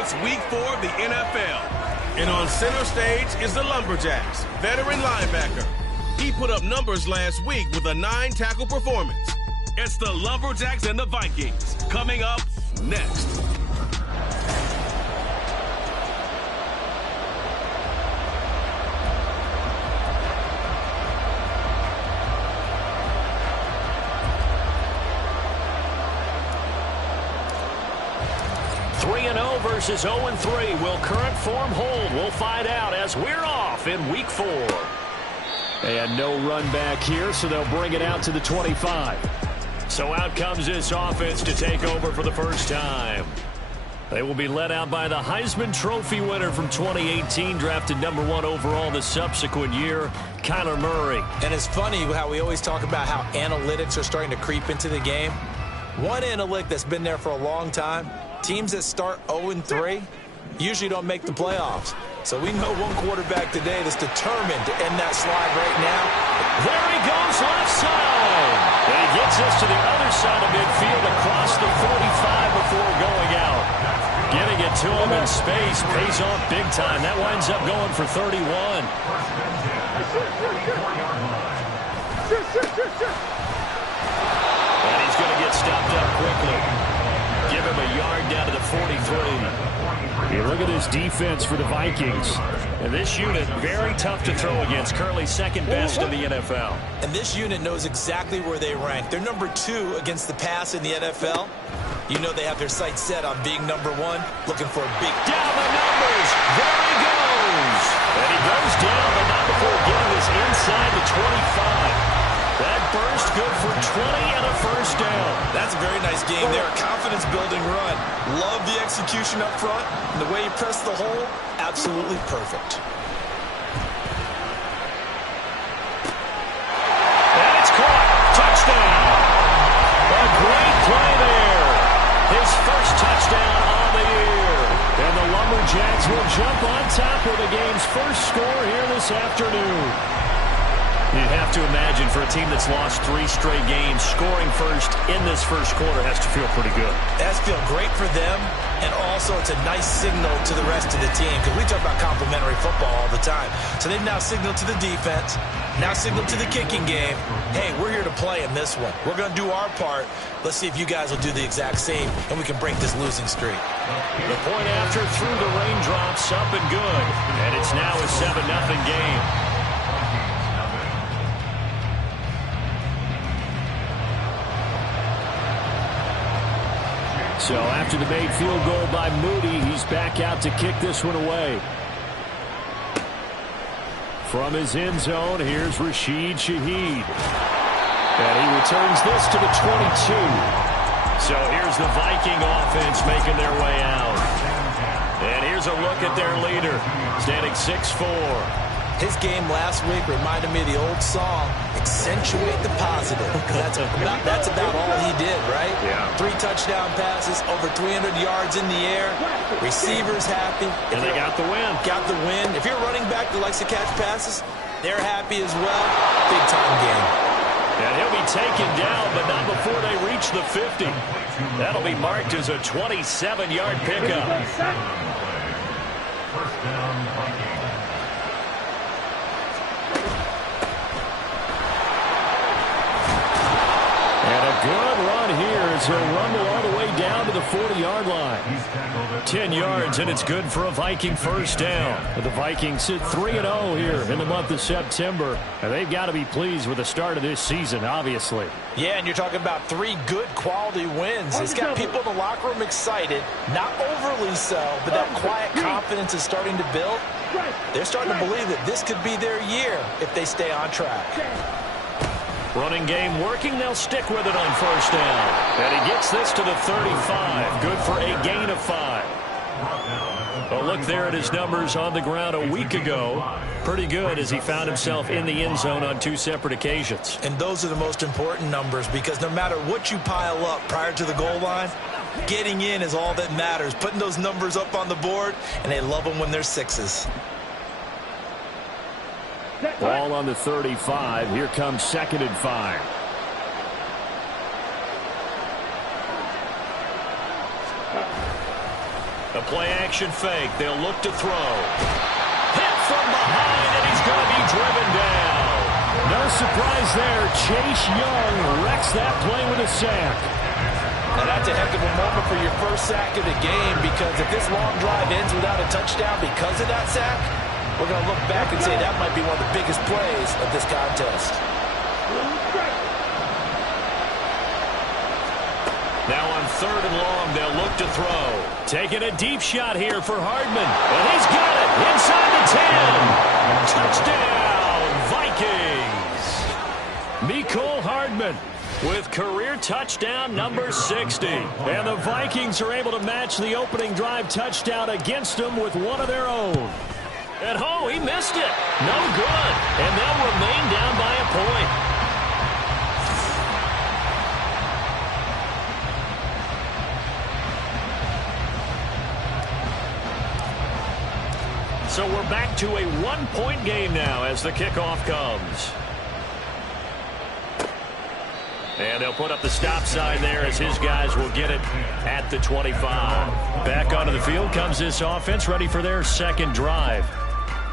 It's week 4 of the NFL. And on center stage is the Lumberjacks, veteran linebacker. He put up numbers last week with a 9-tackle performance. It's the Lumberjacks and the Vikings coming up next. Versus 0-3. Will current form hold? We'll find out as we're off in week 4. And no run back here, so they'll bring it out to the 25. So out comes this offense to take over for the first time. They will be led out by the Heisman Trophy winner from 2018, drafted #1 overall the subsequent year, Kyler Murray. And it's funny how we always talk about how analytics are starting to creep into the game. One analytic that's been there for a long time, teams that start 0-3 usually don't make the playoffs. So we know one quarterback today that's determined to end that slide right now. There he goes, left side. And he gets us to the other side of midfield across the 45 before going out. Getting it to him in space pays off big time. That winds up going for 31. And he's going to get stopped up quickly. Give him a yard down to the 43. You look at this defense for the Vikings. And this unit, very tough to throw against. Currently second best in the NFL. And this unit knows exactly where they rank. They're #2 against the pass in the NFL. You know they have their sights set on being #1, looking for a big... Down the numbers. There he goes. And he goes down, but not before getting this inside the 25. That burst good for 20 and a first down. That's a very nice game there. Confidence-building run. Love the execution up front. And the way you press the hole, absolutely perfect. And it's caught. Touchdown. A great play there. His first touchdown on the year. And the Lumberjacks will jump on top of the game's first score here this afternoon. You'd have to imagine for a team that's lost 3 straight games, scoring first in this first quarter has to feel pretty good. It has to feel great for them, and also it's a nice signal to the rest of the team, because we talk about complementary football all the time. So they've now signaled to the defense, now signaled to the kicking game, hey, we're here to play in this one. We're going to do our part. Let's see if you guys will do the exact same, and we can break this losing streak. The point after through the raindrops, up and good. And it's now a 7-0 game. So after the made field goal by Moody, he's back out to kick this one away. From his end zone, here's Rashid Shaheed. And he returns this to the 22. So here's the Viking offense making their way out. And here's a look at their leader, standing 6'4". His game last week reminded me of the old song, Accentuate the Positive. That's about all he did, right? Yeah. 3 touchdown passes, over 300 yards in the air. Receivers happy. And they got the win. Got the win. If you're a running back that likes to catch passes, they're happy as well. Big-time game. And he'll be taken down, but not before they reach the 50. That'll be marked as a 27-yard pickup. First down, Vikings. And a good run here as he'll rumble all the way down to the 40-yard line. 10 yards, and it's good for a Viking first down. The Vikings sit 3-0 here in the month of September, and they've got to be pleased with the start of this season, obviously. Yeah, and you're talking about 3 good quality wins. It's got people in the locker room excited, not overly so, but that quiet confidence is starting to build. They're starting to believe that this could be their year if they stay on track. Running game working. They'll stick with it on first down. And he gets this to the 35. Good for a gain of 5. A look there at his numbers on the ground a week ago. Pretty good as he found himself in the end zone on 2 separate occasions. And those are the most important numbers, because no matter what you pile up prior to the goal line, getting in is all that matters. Putting those numbers up on the board, and they love them when they're 6s. Ball on the 35. Here comes 2nd and 5. A play-action fake. They'll look to throw. Hit from behind, and he's going to be driven down. No surprise there. Chase Young wrecks that play with a sack. Now that's a heck of a moment for your first sack of the game, because if this long drive ends without a touchdown because of that sack, we're going to look back and say that might be one of the biggest plays of this contest. Now on 3rd and long, they'll look to throw. Taking a deep shot here for Hardman. And he's got it inside the 10. Touchdown, Vikings. Mecole Hardman with career touchdown number 60. And the Vikings are able to match the opening drive touchdown against them with one of their own. And he missed it. No good. And they'll remain down by a point. So we're back to a one-point game now as the kickoff comes. And they'll put up the stop sign there as his guys will get it at the 25. Back onto the field comes this offense, ready for their second drive.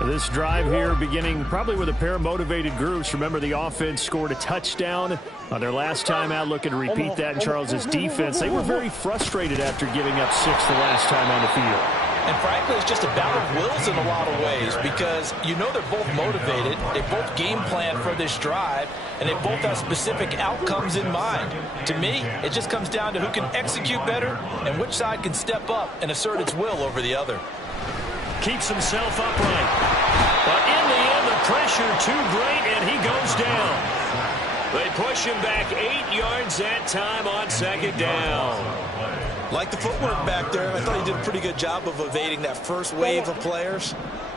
This drive here beginning probably with a pair of motivated groups. Remember, the offense scored a touchdown on their last time out, looking to repeat that in Charles's defense. They were very frustrated after giving up 6 the last time on the field. And frankly, it's just a battle of wills in a lot of ways, because you know they're both motivated, they both game plan for this drive, and they both have specific outcomes in mind. To me, it just comes down to who can execute better and which side can step up and assert its will over the other. Keeps himself upright. But in the end, the pressure too great, and he goes down. They push him back 8 yards that time on 2nd down. Like the footwork back there, I thought he did a pretty good job of evading that first wave of players.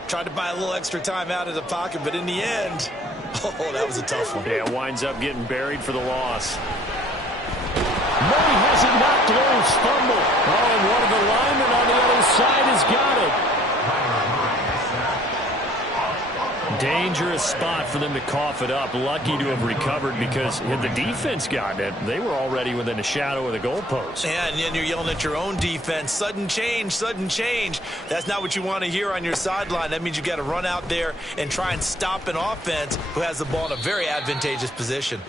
Tried to buy a little extra time out of the pocket, but in the end, that was a tough one. Yeah, winds up getting buried for the loss. No, he has it knocked loose. Fumble. And one of the linemen on the other side has got it. Dangerous spot for them to cough it up. Lucky to have recovered, because had the defense gotten it, they were already within a shadow of the goalpost. Yeah, and then you're yelling at your own defense. Sudden change, sudden change. That's not what you want to hear on your sideline. That means you got to run out there and try and stop an offense who has the ball in a very advantageous position.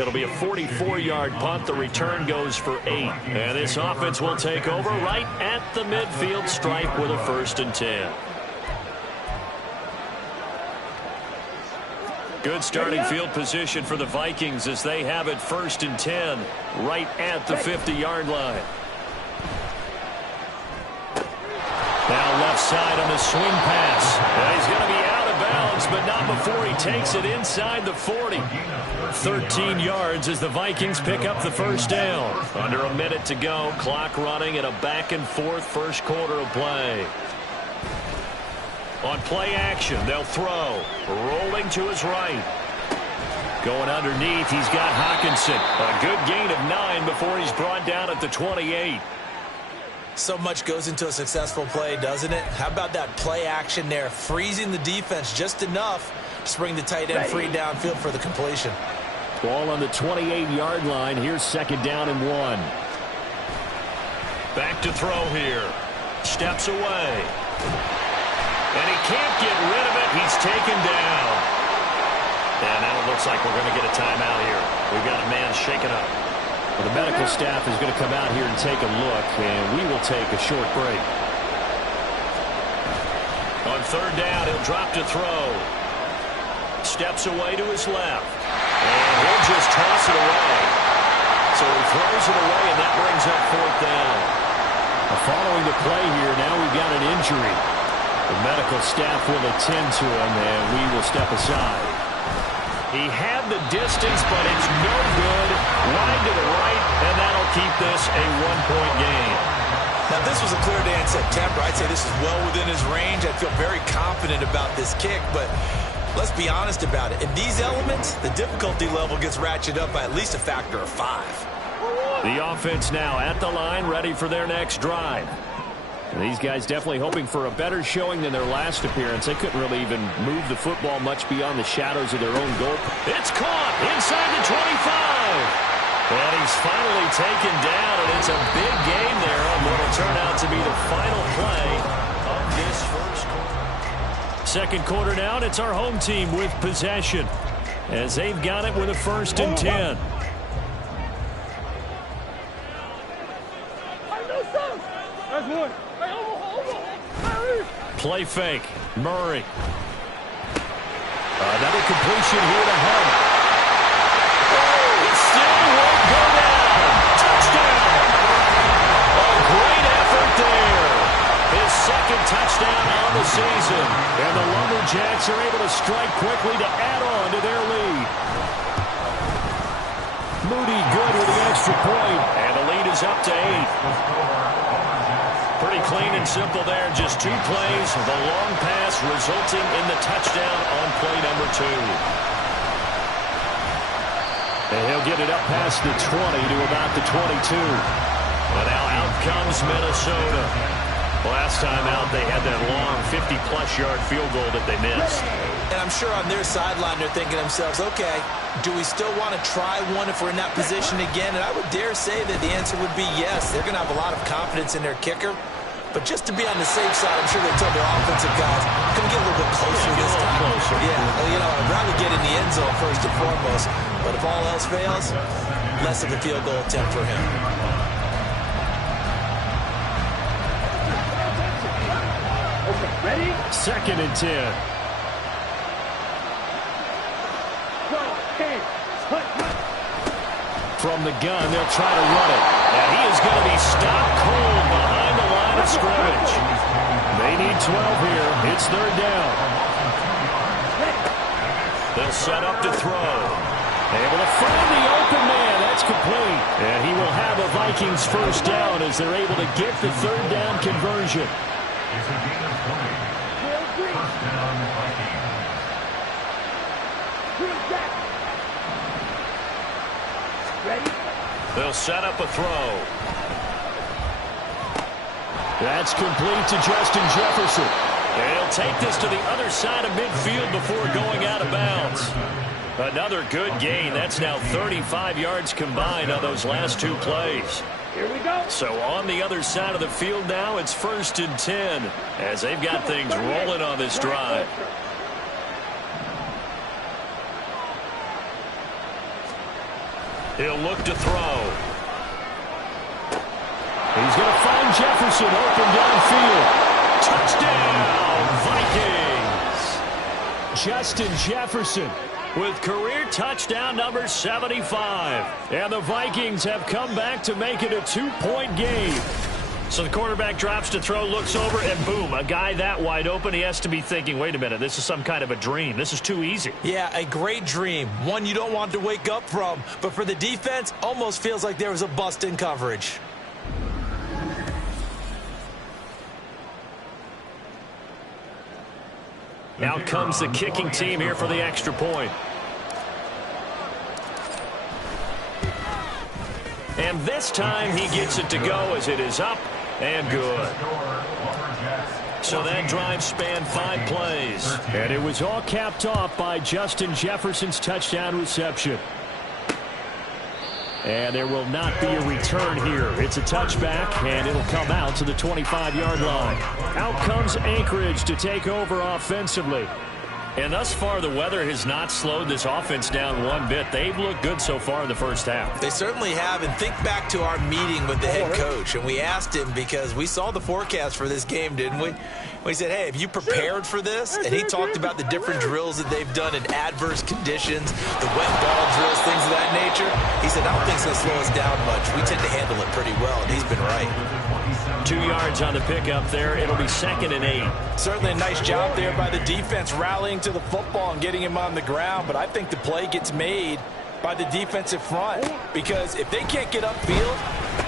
It'll be a 44-yard punt. The return goes for 8. And this offense will take over right at the midfield stripe with a 1st and 10. Good starting field position for the Vikings as they have it 1st and 10 right at the 50-yard line. Now left side on the swing pass. And he's going to be out of bounds, but not before he takes it inside the 40. 13 yards as the Vikings pick up the 1st down. Under a minute to go. Clock running at a back-and-forth first quarter of play. On play action, they'll throw. Rolling to his right. Going underneath, he's got Hockenson. A good gain of 9 before he's brought down at the 28. So much goes into a successful play, doesn't it? How about that play action there? Freezing the defense just enough to bring the tight end free downfield for the completion. Ball on the 28-yard line. Here's 2nd down and 1. Back to throw here. Steps away. And he can't get rid of it. He's taken down. And now it looks like we're going to get a timeout here. We've got a man shaken up. Well, the medical staff is going to come out here and take a look, and we will take a short break. On 3rd down, he'll drop to throw. Steps away to his left. And he'll just toss it away. So he throws it away, and that brings up 4th down. Following the play here, now we've got an injury. The medical staff will attend to him, and we will step aside. He had the distance, but it's no good. Wide to the right, and that'll keep this a 1-point game. Now, this was a clear day in September. I'd say this is well within his range. I feel very confident about this kick, but let's be honest about it. In these elements, the difficulty level gets ratcheted up by at least a factor of 5. The offense now at the line, ready for their next drive. And these guys definitely hoping for a better showing than their last appearance. They couldn't really even move the football much beyond the shadows of their own goal. It's caught inside the 25. And he's finally taken down, and it's a big game there on what will turn out to be the final play of this first quarter. Second quarter now, and it's our home team with possession as they've got it with a 1st and 10. Play fake. Murray. Another completion here to Hunt. It still won't go down. Touchdown. A great effort there. His 2nd touchdown on the season. And the Lumberjacks are able to strike quickly to add on to their lead. Moody good with the extra point. And the lead is up to 8. Pretty clean and simple there. Just 2 plays. The long pass resulting in the touchdown on play number 2. And he'll get it up past the 20 to about the 22. And now out comes Minnesota. Last time out, they had that long 50-plus yard field goal that they missed. And I'm sure on their sideline they're thinking to themselves, okay, do we still want to try one if we're in that position again? And I would dare say that the answer would be yes. They're going to have a lot of confidence in their kicker. But just to be on the safe side, I'm sure they tell their offensive guys, can we get a little bit closer this time? Closer. Yeah, well, you know, I'd rather get in the end zone first and foremost. But if all else fails, less of a field goal attempt for him. Ready? 2nd and 10. From the gun, they'll try to run it. And he is going to be stopped cold behind the line of scrimmage. They need 12 here. It's 3rd down. They'll set up to throw. Able to find the open man. That's complete. And he will have a Vikings 1st down as they're able to get the 3rd down conversion. They'll set up a throw. That's complete to Justin Jefferson. And he'll take this to the other side of midfield before going out of bounds. Another good gain. That's now 35 yards combined on those last 2 plays. Here we go. So on the other side of the field now, it's 1st and 10 as they've got things rolling on this drive. He'll look to throw. He's going to find Jefferson open downfield. Touchdown, Vikings. Justin Jefferson with career touchdown number 75. And the Vikings have come back to make it a 2-point game. So the quarterback drops to throw, looks over, and boom, a guy that wide open, he has to be thinking, wait a minute, this is some kind of a dream. This is too easy. Yeah, a great dream. One you don't want to wake up from. But for the defense, almost feels like there was a bust in coverage. Out comes the kicking team here for the extra point. And this time he gets it to go as it is up and good. So that drive spanned 5 plays. And it was all capped off by Justin Jefferson's touchdown reception. And there will not be a return here. It's a touchback, and it'll come out to the 25-yard line. Out comes Anchorage to take over offensively. And thus far, the weather has not slowed this offense down one bit. They've looked good so far in the first half. They certainly have. And think back to our meeting with the head coach. And we asked him, because we saw the forecast for this game, didn't we? We said, hey, have you prepared for this? And he talked about the different drills that they've done in adverse conditions, the wet ball drills, things of that nature. He said, I don't think it's going to slow us down much. We tend to handle it pretty well, and he's been right. 2 yards on the pickup there. It'll be 2nd and 8. Certainly a nice job there by the defense rallying to the football and getting him on the ground. But I think the play gets made by the defensive front, because if they can't get upfield,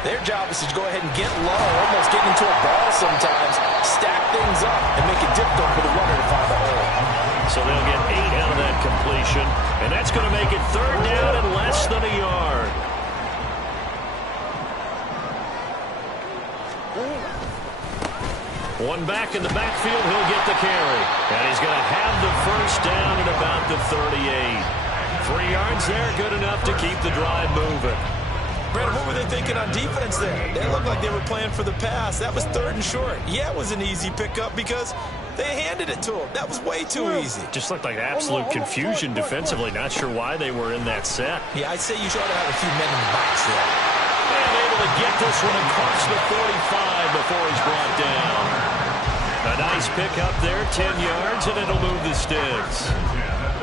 their job is to go ahead and get low, almost get into a ball sometimes, stack things up, and make it difficult for the runner to find the hole. So they'll get 8 out of that completion, and that's going to make it 3rd down and less than a yard. One back in the backfield, he'll get the carry. And he's going to have the 1st down at about the 38. 3 yards there, good enough to keep the drive moving. Brandon, what were they thinking on defense there? They looked like they were playing for the pass. That was 3rd and short. Yeah, it was an easy pickup because they handed it to him. That was way too easy. Just looked like absolute confusion defensively. Not sure why they were in that set. Yeah, I'd say you should have a few men in the box there. And able to get this one across the 45 before he's brought down. A nice pickup there, 10 yards, and it'll move the sticks.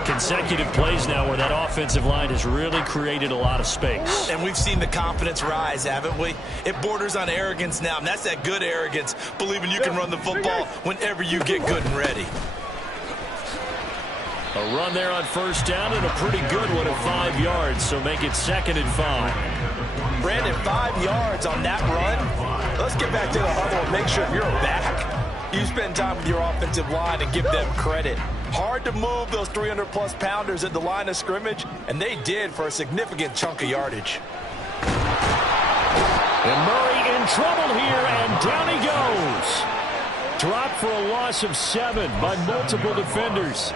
Consecutive plays now where that offensive line has really created a lot of space. And we've seen the confidence rise, haven't we? It borders on arrogance now, and that's that good arrogance, believing you can run the football whenever you get good and ready. A run there on 1st down and a pretty good one at 5 yards, so make it 2nd and 5. Brandon, 5 yards on that run. Let's get back to the huddle and make sure you're back. You spend time with your offensive line and give them credit. Hard to move those 300-plus pounders at the line of scrimmage, and they did for a significant chunk of yardage. And Murray in trouble here, and down he goes. Dropped for a loss of 7 by multiple defenders.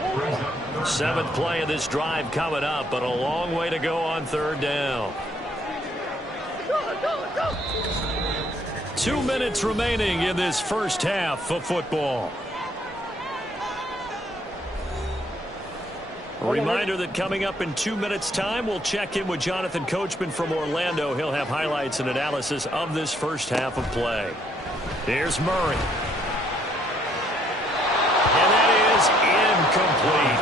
7th play of this drive coming up, but a long way to go on 3rd down. 2 minutes remaining in this first half of football. A reminder that coming up in 2 minutes' time, we'll check in with Jonathan Coachman from Orlando. He'll have highlights and analysis of this first half of play. Here's Murray. And that is incomplete.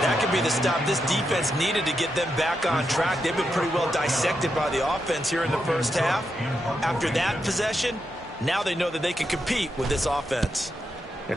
That could be the stop this defense needed to get them back on track. They've been pretty well dissected by the offense here in the first half. After that possession, now they know that they can compete with this offense.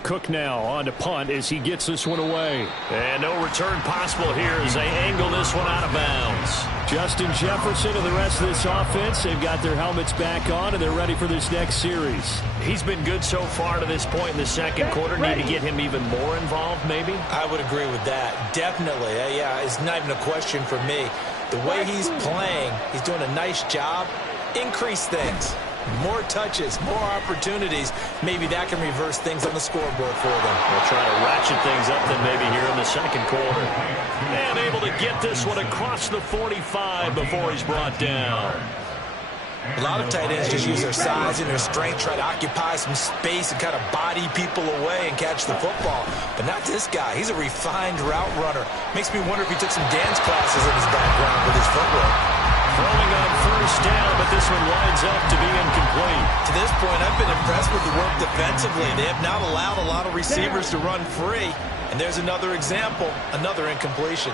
Cook now on to punt as he gets this one away. And no return possible here as they angle this one out of bounds. Justin Jefferson and the rest of this offense, they've got their helmets back on and they're ready for this next series. He's been good so far to this point in the second quarter. Need to get him even more involved, maybe? I would agree with that. Definitely. Yeah, it's not even a question for me. The way he's playing, he's doing a nice job. Increase things. More touches, more opportunities. Maybe that can reverse things on the scoreboard for them. They'll try to ratchet things up then maybe here in the second quarter. And able to get this one across the 45 before he's brought down. A lot of tight ends just use their size and their strength, try to occupy some space and kind of body people away and catch the football. But not this guy. He's a refined route runner. Makes me wonder if he took some dance classes in his background with his footwork. Throwing on 1st down, but this one winds up to be incomplete. To this point, I've been impressed with the work defensively. They have not allowed a lot of receivers to run free. And there's another example, another incompletion.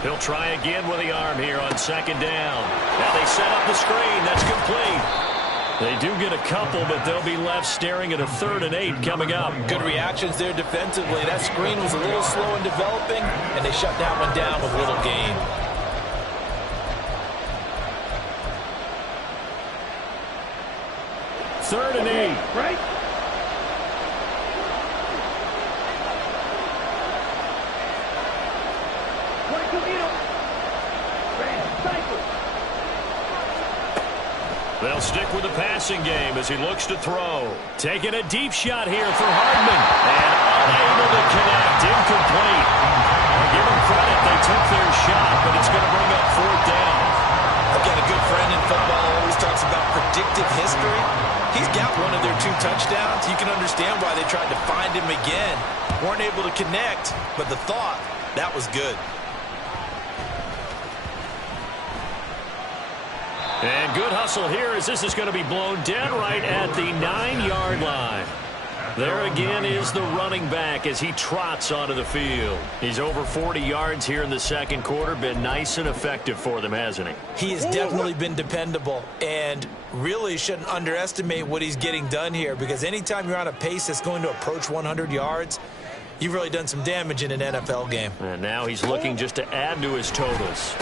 He'll try again with the arm here on 2nd down. Now they set up the screen. That's complete. They do get a couple, but they'll be left staring at a 3rd and 8 coming up. Good reactions there defensively. That screen was a little slow in developing, and they shut that one down with little gain. 3rd and 8. Right. They'll stick with the passing game as he looks to throw. Taking a deep shot here for Hardman. And unable to connect. Incomplete. I'll give them credit. They took their shot, but it's going to bring up 4th down. Again, a good friend in football always talks about predictive history. He's got one of their 2 touchdowns. You can understand why they tried to find him again. Weren't able to connect, but the thought, that was good. And good hustle here as this is going to be blown dead right at the 9-yard line. There again is the running back as he trots onto the field. He's over 40 yards here in the second quarter. Been nice and effective for them, hasn't he? He has definitely been dependable, and really shouldn't underestimate what he's getting done here, because anytime you're on a pace that's going to approach 100 yards, you've really done some damage in an NFL game. And now he's looking just to add to his totals.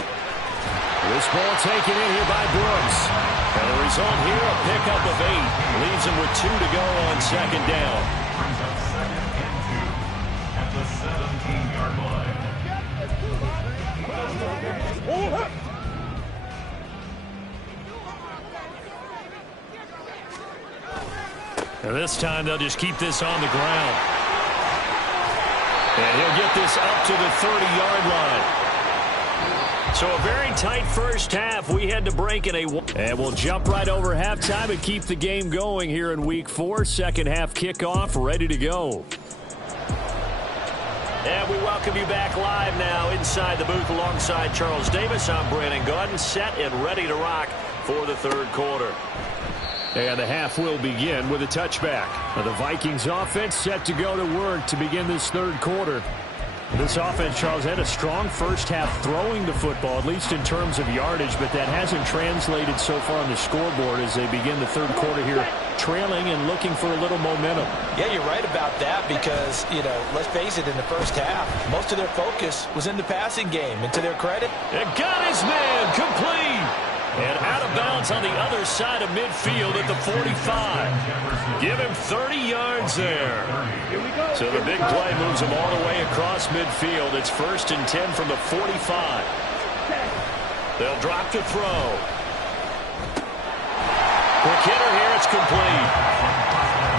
This ball taken in here by Brooks. And the result here, a pickup of 8. Leaves him with 2 to go on 2nd down. At the 17-yard line. And this time they'll just keep this on the ground. And he'll get this up to the 30-yard line. So a very tight first half. We had to break in and we'll jump right over halftime and keep the game going here in Week 4. Second half kickoff, ready to go. And we welcome you back live now inside the booth alongside Charles Davis. I'm Brandon Gaudin, set and ready to rock for the third quarter. And the half will begin with a touchback. Now the Vikings offense set to go to work to begin this third quarter. This offense, Charles, had a strong first half throwing the football, at least in terms of yardage, but that hasn't translated so far on the scoreboard as they begin the third quarter here, trailing and looking for a little momentum. Yeah, you're right about that because, let's face it, in the first half, most of their focus was in the passing game. And to their credit, and got his man complete. And out of bounds on the other side of midfield at the 45. Give him 30 yards there. So the big play moves him all the way across midfield. It's 1st and 10 from the 45. They'll drop to throw. Quick hitter here, it's complete.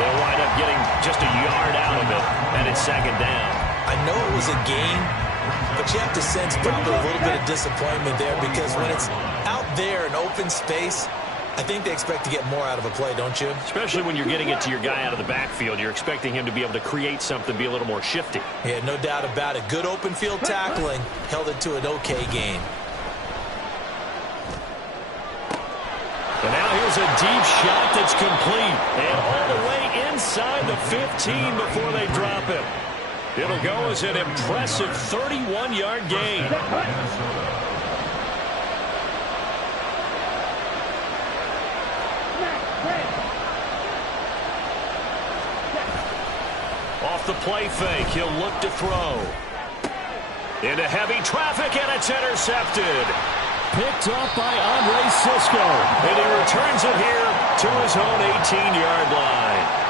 They'll wind up getting just a yard out of it, and it's second down. I know it was a gain, but you have to sense probably a little bit of disappointment there because when it's out there in open space, I think they expect to get more out of a play, don't you? Especially when you're getting it to your guy out of the backfield. You're expecting him to be able to create something, be a little more shifty. Yeah, no doubt about it. Good open field tackling held it to an okay gain. And now here's a deep shot that's complete. And all the way inside the 15 before they drop him. It'll go as an impressive 31-yard gain. Off the play fake, he'll look to throw. Into heavy traffic, and it's intercepted. Picked up by Andre Cisco. And he returns it here to his own 18-yard line.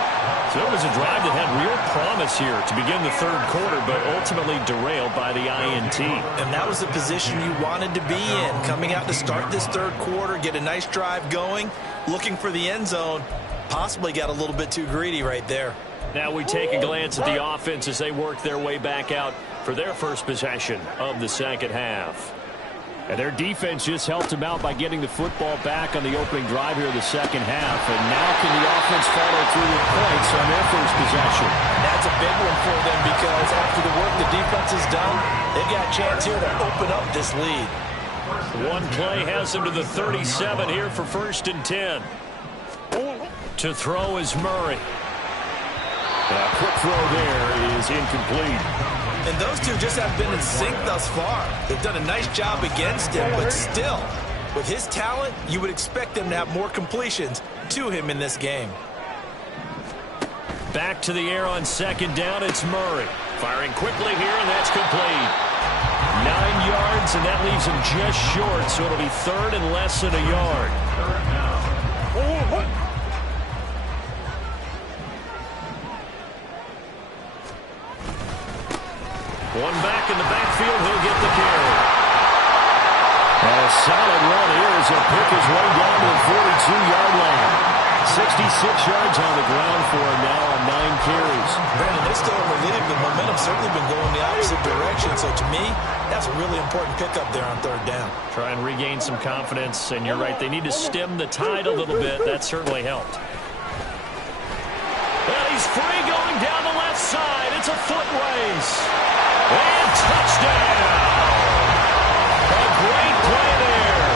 So it was a drive that had real promise here to begin the third quarter, but ultimately derailed by the INT. And that was the position you wanted to be in. Coming out to start this third quarter, get a nice drive going, looking for the end zone. Possibly got a little bit too greedy right there. Now we take a glance at the offense as they work their way back out for their first possession of the second half. And their defense just helped them out by getting the football back on the opening drive here in the second half. And now can the offense follow through with points on their first possession? That's a big one for them because after the work the defense has done, they've got a chance here to open up this lead. One play has them to the 37 here for 1st and 10. To throw is Murray. A quick throw there is incomplete. And those two just have been in sync thus far. They've done a nice job against him, but still, with his talent, you would expect them to have more completions to him in this game. Back to the air on second down, it's Murray. Firing quickly here, and that's complete. 9 yards, and that leaves him just short, so it'll be 3rd and less than a yard. One back in the backfield, he'll get the carry. And a solid run here as he'll pick his way down to the 42-yard line. 66 yards on the ground for him now on 9 carries. Brandon, they still in the lead. The momentum's certainly been going the opposite direction. So to me, that's a really important pickup there on 3rd down. Try and regain some confidence, and you're right, they need to stem the tide a little bit. That certainly helped. Well, he's free going down the left side. It's a foot race. And touchdown! A great play there.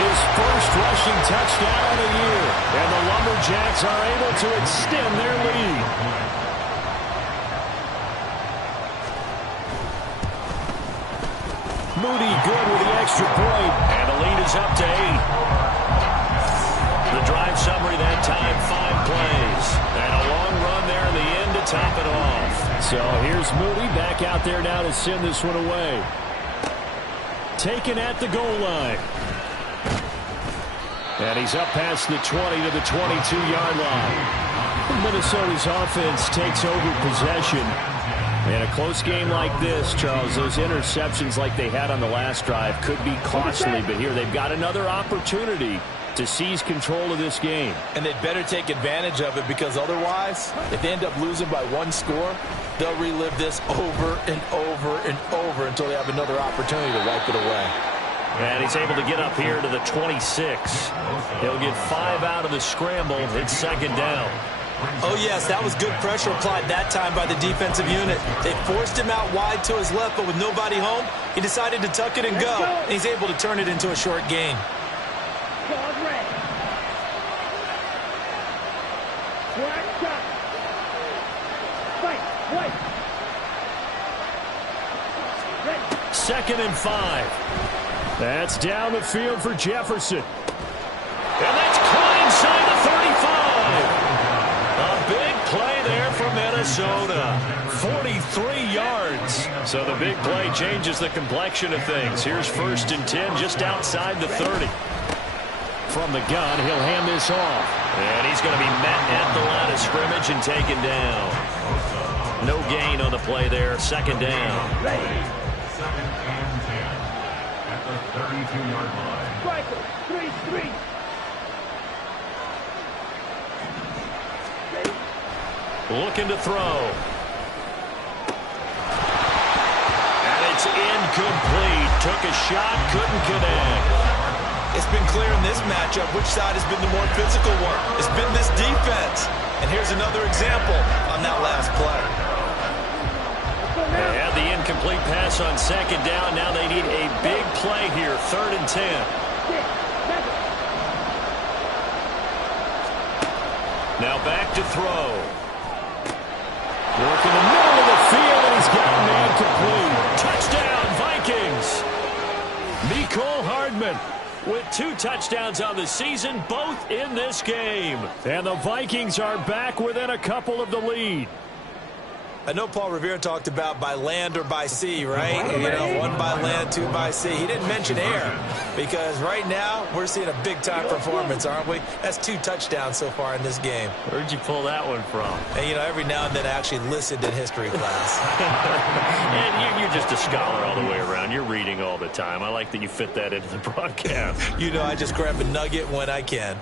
His first rushing touchdown of the year. And the Lumberjacks are able to extend their lead. Moody good with the extra point. And the lead is up to 8. The drive summary that time, 5 plays. And a long run there in the end to top it off. So here's Moody back out there now to send this one away. Taken at the goal line. And he's up past the 20 to the 22-yard line. Minnesota's offense takes over possession. In a close game like this, Charles, those interceptions like they had on the last drive could be costly. But here they've got another opportunity to seize control of this game. And they'd better take advantage of it because otherwise, if they end up losing by 1 score, they'll relive this over and over and over until they have another opportunity to wipe it away. And he's able to get up here to the 26. He'll get 5 out of the scramble. It's second down. Oh, yes, that was good pressure applied that time by the defensive unit. They forced him out wide to his left, but with nobody home, he decided to tuck it and go. And he's able to turn it into a short gain. Second and 5. That's down the field for Jefferson. And that's caught inside the 35. A big play there for Minnesota. 43 yards. So the big play changes the complexion of things. Here's 1st and 10 just outside the 30. From the gun, he'll hand this off. And he's going to be met at the line of scrimmage and taken down. No gain on the play there. Second down. 2nd and 10 at the 32-yard line. Striker, 3-3. Looking to throw. And it's incomplete. Took a shot, couldn't connect. It's been clear in this matchup which side has been the more physical one. It's been this defense. And here's another example on that last play. They had the incomplete pass on second down. Now they need a big play here. 3rd and 10. Now back to throw. Work in the middle of the field, and he's got a man complete. Touchdown, Vikings. Mecole Hardman with 2 touchdowns on the season, both in this game. And the Vikings are back within a couple of the lead. I know Paul Revere talked about by land or by sea, right? You know, 1 by land, 2 by sea. He didn't mention air because right now we're seeing a big-time performance, aren't we? That's 2 touchdowns so far in this game. Where'd you pull that one from? And, you know, every now and then I actually listened in history class. And you're just a scholar all the way around. You're reading all the time. I like that you fit that into the broadcast. You know, I just grab a nugget when I can.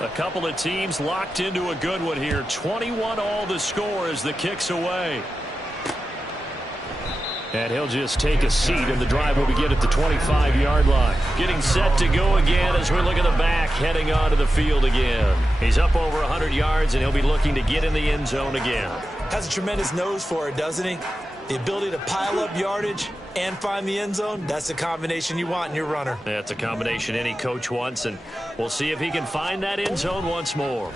A couple of teams locked into a good one here. 21 all the score as the kick's away. And he'll just take a seat, and the drive will begin at the 25-yard line. Getting set to go again as we look at the back, heading onto the field again. He's up over 100 yards, and he'll be looking to get in the end zone again. Has a tremendous nose for it, doesn't he? The ability to pile up yardage and find the end zone, that's the combination you want in your runner. That's a combination any coach wants, and we'll see if he can find that end zone once more.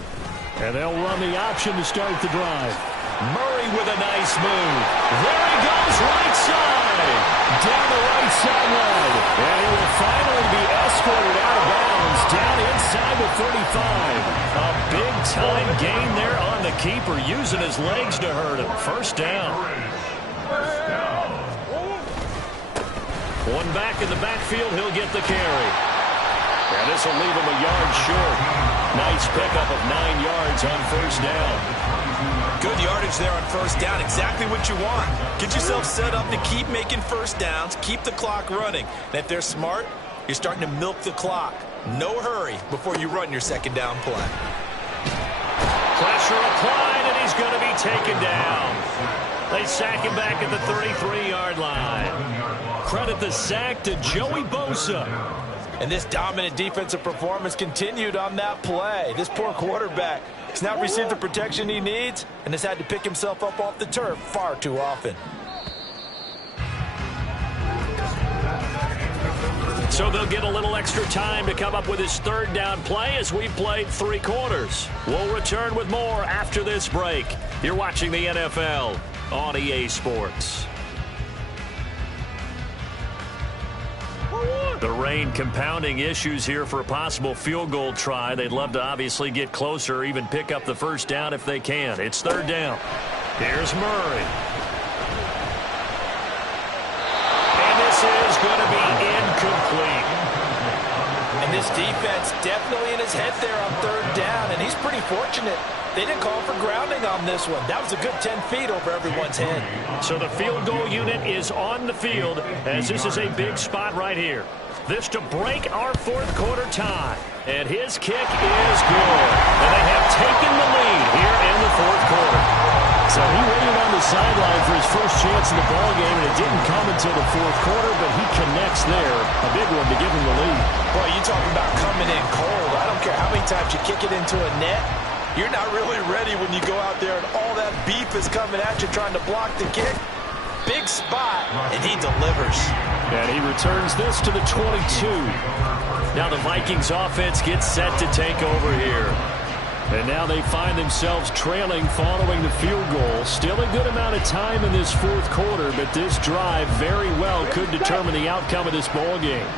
And they'll run the option to start the drive. Murray with a nice move. There he goes, right side. Down the right sideline. And he will finally be escorted out of bounds down inside the 35. A big-time gain there on the keeper, using his legs to hurt him. First down. One back in the backfield, he'll get the carry. And this will leave him a yard short. Nice pickup of 9 yards on first down. Good yardage there on first down. Exactly what you want. Get yourself set up to keep making first downs, keep the clock running. And if they're smart, you're starting to milk the clock. No hurry before you run your second down play. Pressure applied, and he's going to be taken down. They sack him back at the 33-yard line. Credit the sack to Joey Bosa. And this dominant defensive performance continued on that play. This poor quarterback has not received the protection he needs and has had to pick himself up off the turf far too often. So they'll get a little extra time to come up with his third down play as we've played 3 quarters. We'll return with more after this break. You're watching the NFL on EA Sports. The rain compounding issues here for a possible field goal try. They'd love to obviously get closer or even pick up the first down if they can. It's third down. Here's Murray. And this is going to be incomplete. And this defense definitely in his head there on third down, and he's pretty fortunate. They didn't call for grounding on this one. That was a good 10 feet over everyone's head. So the field goal unit is on the field as this is a big spot right here. This to break our fourth quarter tie. And his kick is good. And they have taken the lead here in the fourth quarter. So he waited on the sideline for his first chance in the ballgame, and it didn't come until the fourth quarter, but he connects there. A big one to give him the lead. Boy, you talk about coming in cold. I don't care how many times you kick it into a net. You're not really ready when you go out there and all that beef is coming at you trying to block the kick. Big spot, and he delivers. And he returns this to the 22. Now the Vikings offense gets set to take over here. And now they find themselves trailing following the field goal. Still a good amount of time in this fourth quarter, but this drive very well could determine the outcome of this ball game.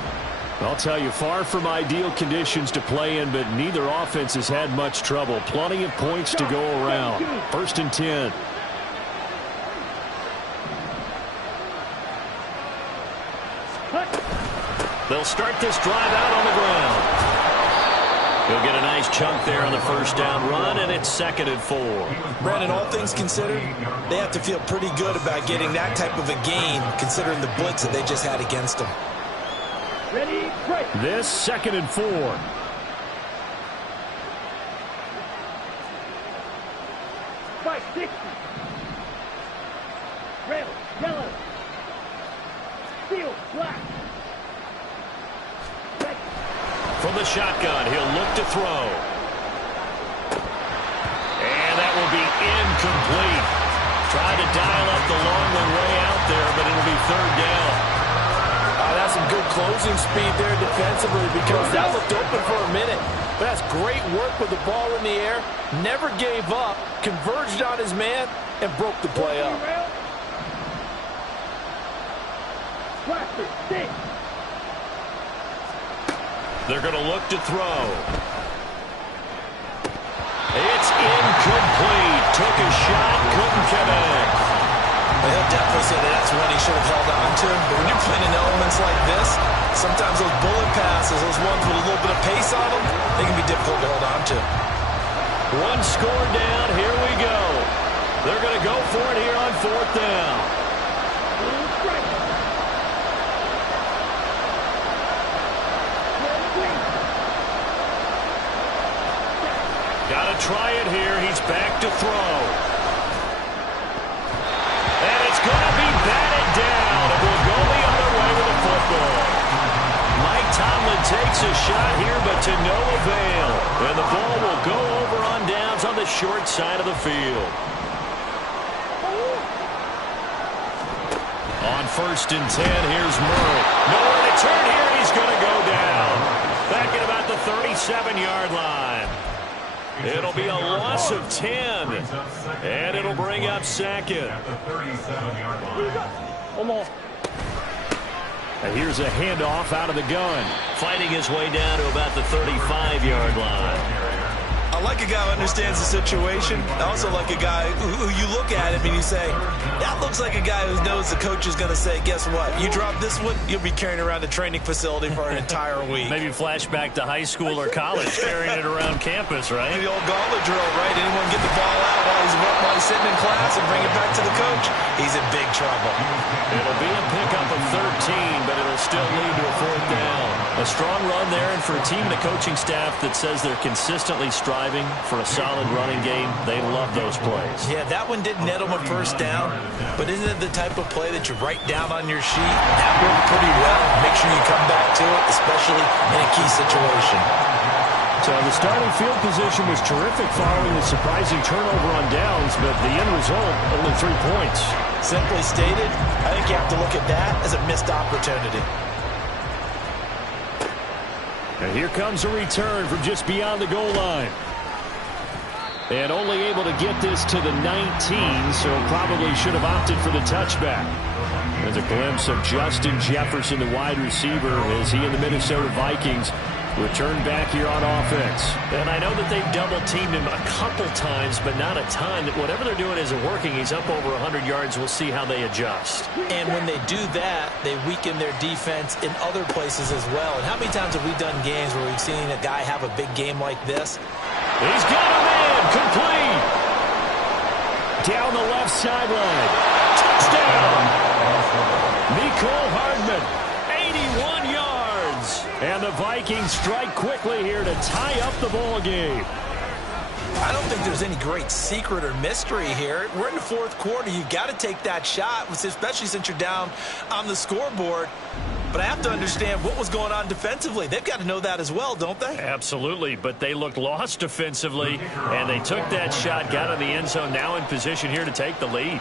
I'll tell you, far from ideal conditions to play in, but neither offense has had much trouble. Plenty of points to go around. 1st and 10. They'll start this drive out on the ground. He'll get a nice chunk there on the first down run, and it's 2nd and 4. Brandon, all things considered, they have to feel pretty good about getting that type of a gain, considering the blitz that they just had against them. Ready, break. This 2nd and 4. Spike 60. Red, yellow. Steel, black. Red. From the shotgun, he'll look to throw. And that will be incomplete. Trying to dial up the long one way out there, but it'll be 3rd down. That's some good closing speed there defensively because that looked open for a minute. But that's great work with the ball in the air. Never gave up, converged on his man, and broke the play up. They're going to look to throw. It's incomplete. Took a shot, couldn't connect. He'll definitely say that's one he should have held on to. But when you're playing in elements like this, sometimes those bullet passes, those ones with a little bit of pace on them, they can be difficult to hold on to. One score down. Here we go. They're going to go for it here on 4th down. Got to try it here. He's back to throw. And it's going to be batted down. And we'll go the other way with the football. Mike Tomlin takes a shot here, but to no avail. And the ball will go over on downs on the short side of the field. On 1st and 10, here's Murray. Nowhere to turn here. He's going to go down. Back at about the 37-yard line. It'll be a loss of 10, and it'll bring up 2nd. And here's a handoff out of the gun. Fighting his way down to about the 35-yard line. I like a guy who understands the situation. I also like a guy who you look at him and you say, that looks like a guy who knows the coach is going to say, guess what? You drop this one, you'll be carrying around a training facility for an entire week. Maybe flashback to high school or college, carrying it around campus, right? The old gauntlet drill, right? Anyone get the ball out while he's sitting in class and bring it back to the coach? He's in big trouble. It'll be a pickup of 13, but it'll still lead to a 4th down. A strong run there, and for a team and a coaching staff that says they're consistently striving for a solid running game, they love those plays. Yeah, that one didn't net them a 1st down, but isn't it the type of play that you write down on your sheet? That worked pretty well. Make sure you come back to it, especially in a key situation. So the starting field position was terrific following the surprising turnover on downs, but the end result, only 3 points. Simply stated, I think you have to look at that as a missed opportunity. And here comes a return from just beyond the goal line. And only able to get this to the 19, so probably should have opted for the touchback. There's a glimpse of Justin Jefferson, the wide receiver, as he and the Minnesota Vikings return back here on offense. And I know that they've double-teamed him a couple times, but not a ton. Whatever they're doing isn't working. He's up over 100 yards. We'll see how they adjust. And when they do that, they weaken their defense in other places as well. And how many times have we done games where we've seen a guy have a big game like this? He's got him in. Complete. Down the left sideline. Touchdown. Mecole Hardman. 81 yards. And the Vikings strike quickly here to tie up the ball game. I don't think there's any great secret or mystery here. We're in the fourth quarter. You've got to take that shot, especially since you're down on the scoreboard. But I have to understand what was going on defensively. They've got to know that as well, don't they? Absolutely, but they looked lost defensively, and they took that shot, got in the end zone, now in position here to take the lead.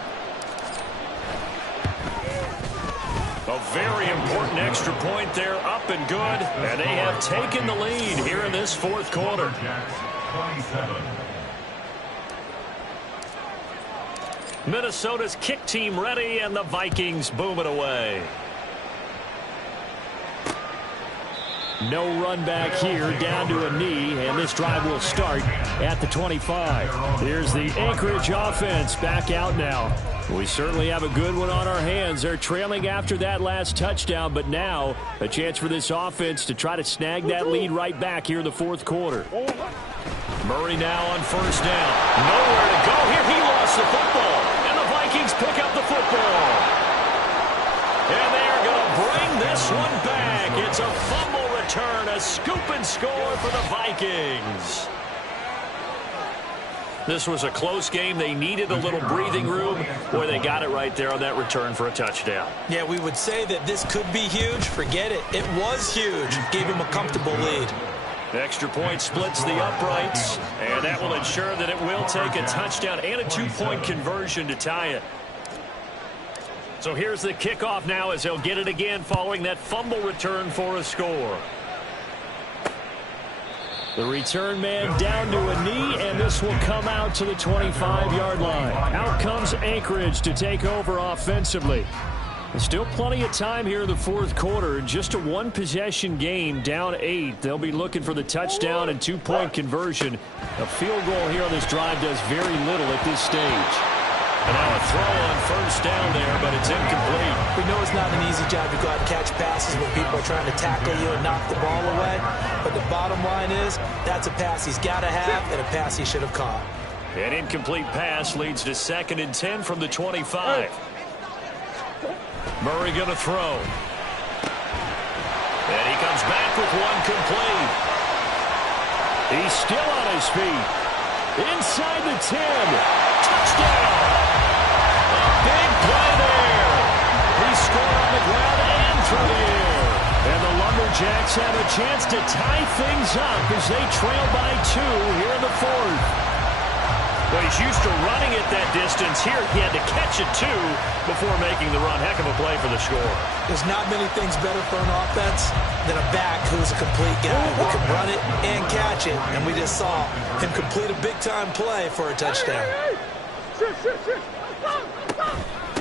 A very important extra point there, up and good, and they have taken the lead here in this fourth quarter. Minnesota's kick team ready, and the Vikings boom it away. No run back here, down to a knee, and this drive will start at the 25. Here's the Anchorage offense back out now. We certainly have a good one on our hands. They're trailing after that last touchdown, but now a chance for this offense to try to snag that lead right back here in the fourth quarter. Murray now on first down. Nowhere to go here. He lost the football, and the Vikings pick up the football. And they are going to bring this one back. It's a fumble return, a scoop and score for the Vikings. This was a close game. They needed a little breathing room. Boy, they got it right there on that return for a touchdown. Yeah, we would say that this could be huge. Forget it. It was huge. Gave him a comfortable lead. The extra point splits the uprights, and that will ensure that it will take a touchdown and a two-point conversion to tie it. So here's the kickoff now as they'll get it again following that fumble return for a score. The return man down to a knee, and this will come out to the 25-yard line. Out comes Anchorage to take over offensively. Still plenty of time here in the fourth quarter. Just a one-possession game, down 8. They'll be looking for the touchdown and two-point conversion. A field goal here on this drive does very little at this stage. And now a throw on first down there, but it's incomplete. We know it's not an easy job to go out and catch passes when people are trying to tackle you and knock the ball away. But the bottom line is that's a pass he's got to have and a pass he should have caught. An incomplete pass leads to 2nd and 10 from the 25. Murray going to throw. And he comes back with one complete. He's still on his feet. Inside the 10. Touchdown. A big play there. He scored on the ground and through the air. And the Lumberjacks have a chance to tie things up as they trail by 2 here in the fourth. Well, he's used to running it that distance. Here he had to catch it, too, before making the run. Heck of a play for the score. There's not many things better for an offense than a back who's a complete guy who can run it and catch it. And we just saw him complete a big-time play for a touchdown.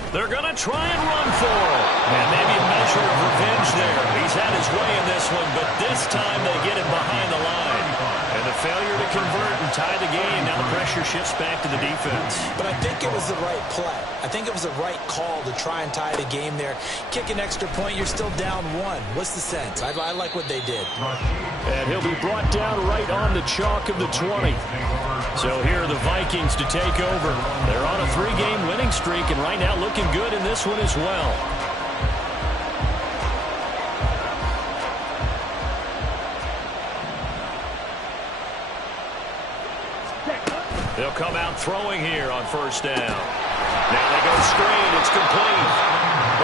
They're going to try and run for it. And maybe a measure of revenge there. He's had his way in this one, but this time they get him behind the line. And the failure to convert and tie the game. Now the pressure shifts back to the defense. But I think it was the right play. I think it was the right call to try and tie the game there. Kick an extra point, you're still down 1. What's the sense? I like what they did. And he'll be brought down right on the chalk of the 20. So here are the Vikings to take over. They're on a 3-game winning streak, and right now looking good in this one as well. They'll come out throwing here on first down. Now they go straight. It's complete.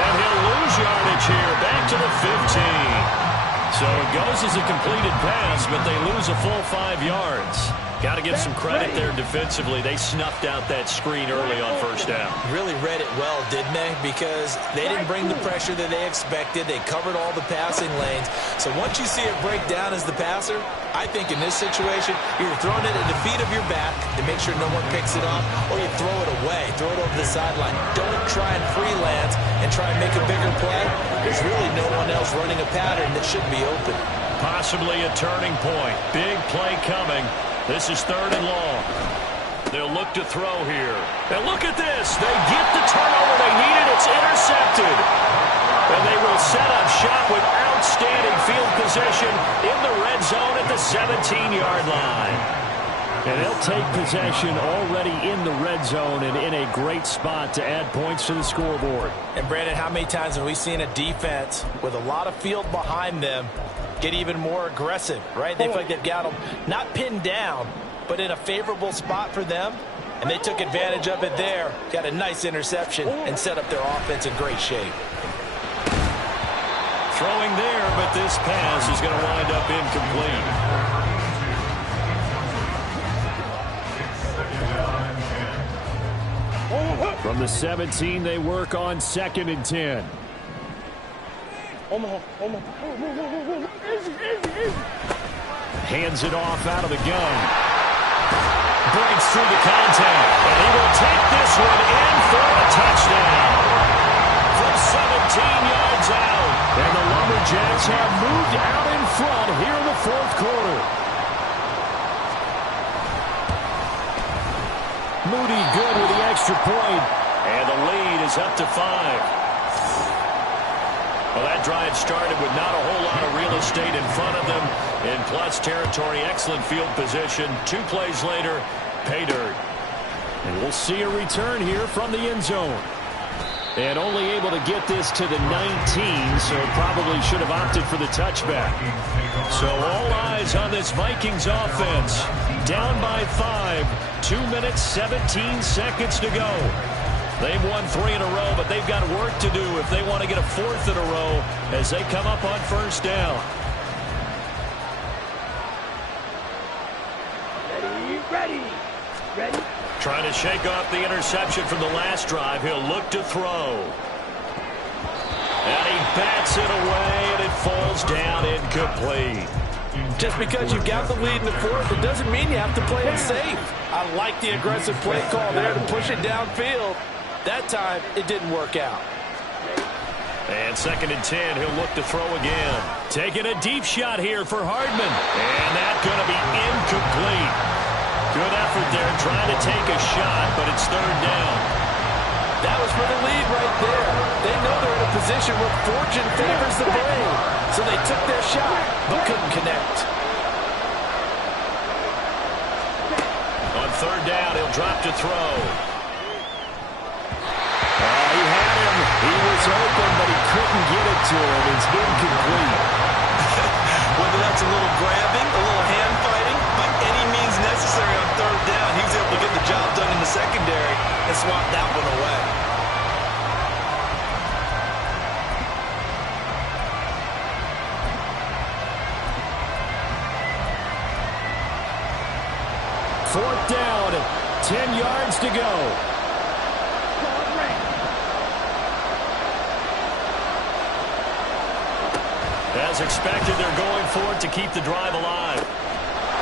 And he'll lose yardage here. Back to the 15. So it goes as a completed pass, but they lose a full 5 yards. Got to give some credit there defensively. They snuffed out that screen early on first down. Really read it well, didn't they? Because they didn't bring the pressure that they expected. They covered all the passing lanes. So once you see it break down as the passer, I think in this situation, you're throwing it at the feet of your back to make sure no one picks it up, or you throw it away, throw it over the sideline. Don't try and freelance and try and make a bigger play. There's really no one else running a pattern that should be open. Possibly a turning point. Big play coming. This is 3rd and long. They'll look to throw here. And look at this. They get the turnover they needed. It's intercepted. And they will set up shop with outstanding field position in the red zone at the 17-yard line. And they'll take possession already in the red zone and in a great spot to add points to the scoreboard. And, Brandon, how many times have we seen a defense with a lot of field behind them get even more aggressive, right? They feel like they've got them not pinned down, but in a favorable spot for them, and they took advantage of it there. Got a nice interception and set up their offense in great shape. Throwing there, but this pass is going to wind up incomplete. From the 17, they work on 2nd and 10. Hands it off out of the gun. Breaks through the contact. And he will take this one in for a touchdown. From 17 yards out. And the Lumberjacks have moved out in front here in the 4th quarter. Moody good with the extra point. And the lead is up to 5. Well, that drive started with not a whole lot of real estate in front of them. In plus territory, excellent field position. 2 plays later, pay dirt. And we'll see a return here from the end zone. And only able to get this to the 19, so probably should have opted for the touchback. So all eyes on this Vikings offense. Down by 5, 2 minutes, 17 seconds to go. They've won 3 in a row, but they've got work to do if they want to get a 4th in a row as they come up on 1st down. Ready. Trying to shake off the interception from the last drive. He'll look to throw. And he bats it away, and it falls down incomplete. Just because you've got the lead in the 4th, it doesn't mean you have to play it safe. I like the aggressive play call there to push it downfield. That time, it didn't work out. And 2nd and 10, he'll look to throw again. Taking a deep shot here for Hardman. And that's going to be incomplete. Good effort there trying to take a shot, but it's 3rd down. That was for the lead right there. They know they're in a position where fortune favors the brave. So they took their shot, but couldn't connect. On 3rd down, he'll drop to throw. He had him. He was open, but he couldn't get it to him. It's incomplete. Whether that's a little grabbing, a little hand fighting, by any means necessary on 3rd down, he was able to get the job done in the secondary and swat that one away. Fourth down, 10 yards to go. As expected, they're going for it to keep the drive alive.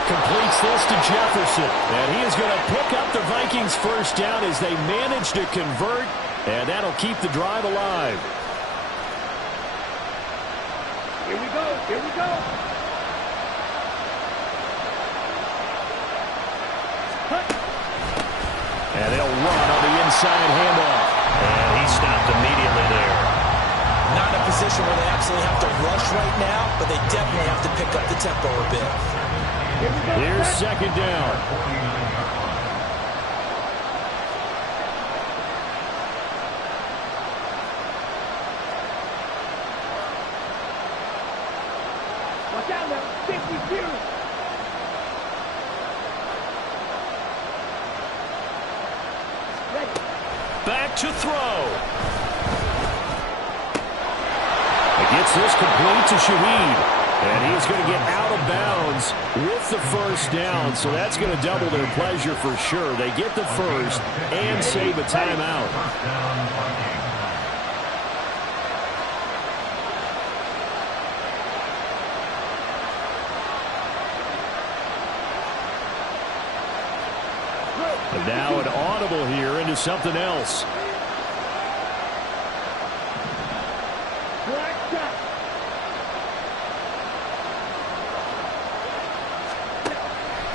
Completes this to Jefferson. And he is going to pick up the Vikings' 1st down as they manage to convert. And that'll keep the drive alive. Here we go. And they'll run on the inside handoff. And he stopped immediately there. Not in a position where they absolutely have to rush right now, but they definitely have to pick up the tempo a bit. Here's 2nd down. Watch out now. 52. Ready. Back to throw. Gets this complete to Shaheed. And he's going to get out of bounds with the 1st down. So that's going to double their pleasure for sure. They get the 1st and save a timeout. And now an audible here into something else.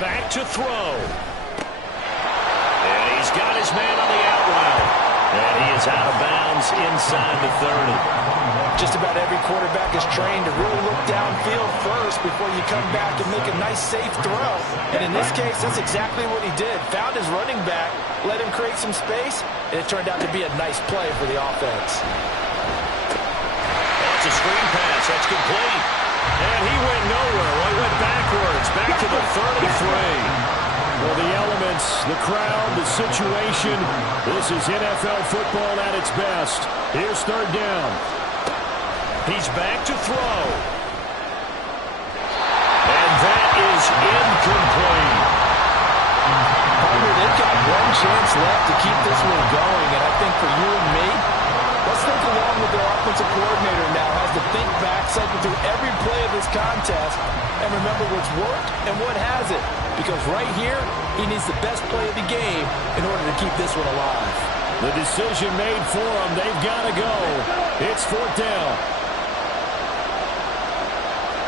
Back to throw. And he's got his man on the out route. And he is out of bounds inside the 30. Just about every quarterback is trained to really look downfield first before you come back and make a nice, safe throw. And in this case, that's exactly what he did. Found his running back, let him create some space, and it turned out to be a nice play for the offense. That's a screen pass. That's complete. And he went back to the 33. Well, the elements, the crowd, the situation, this is NFL football at its best. Here's third down. He's back to throw. And that is incomplete. Partner, they've got one chance left to keep this one going, and I think for you and me, let's think along with their offensive coordinator now, has to think back, cycle through every play of this contest, and remember what's worked and what hasn't. Because right here, he needs the best play of the game in order to keep this one alive. The decision made for them. They've got to go. It's fourth down.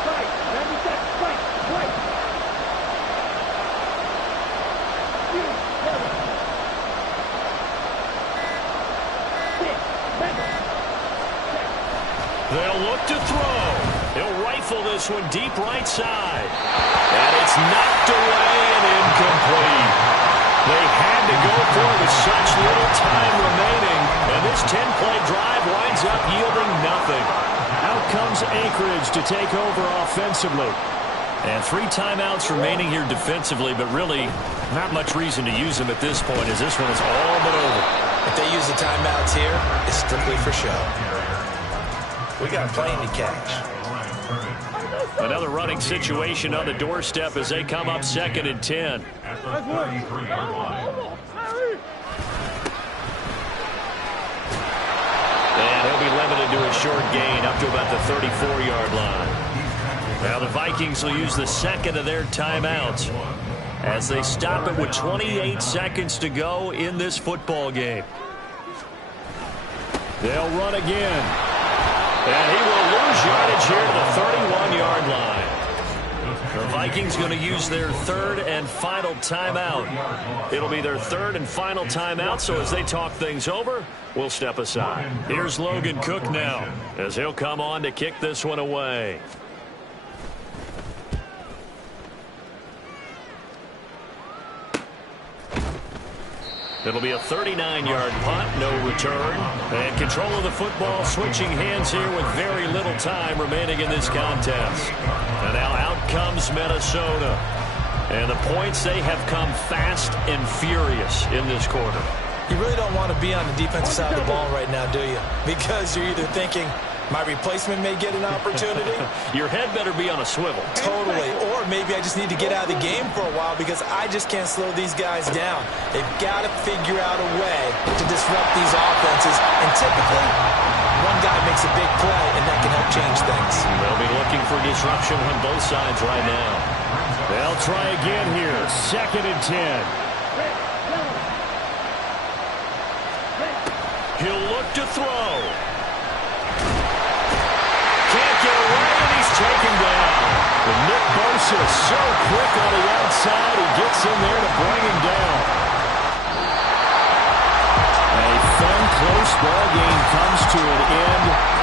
Right. 90 seconds. Right. Right. They'll look to throw. He'll rifle this one deep right side. And it's knocked away and incomplete. They had to go for it with such little time remaining. And this 10-play drive winds up yielding nothing. Out comes Anchorage to take over offensively. And 3 timeouts remaining here defensively, but really not much reason to use them at this point as this one is all but over. If they use the timeouts here, it's strictly for show. We got a plane to catch. Another running situation on the doorstep as they come up 2nd and 10. At the 33-yard line. And he'll be limited to a short gain up to about the 34-yard line. Now the Vikings will use the second of their timeouts as they stop it with 28 seconds to go in this football game. They'll run again. And he will lose yardage here to the 31-yard line. The Vikings going to use their third and final timeout. It'll be their third and final timeout, so as they talk things over, we'll step aside. Here's Logan Cook now as he'll come on to kick this one away. It'll be a 39-yard punt, no return. And control of the football switching hands here with very little time remaining in this contest. And now out comes Minnesota. And the points, they have come fast and furious in this quarter. You really don't want to be on the defensive side of the ball right now, do you? Because you're either thinking, my replacement may get an opportunity. Your head better be on a swivel. Totally. Or maybe I just need to get out of the game for a while because I just can't slow these guys down. They've got to figure out a way to disrupt these offenses. And typically, one guy makes a big play, and that can help change things. They'll be looking for disruption on both sides right now. They'll try again here. 2nd and 10. He'll look to throw. Can't get away, and he's taken down. And Nick Bosa so quick on the outside, he gets in there to bring him down. A fun, close ball game comes to an end.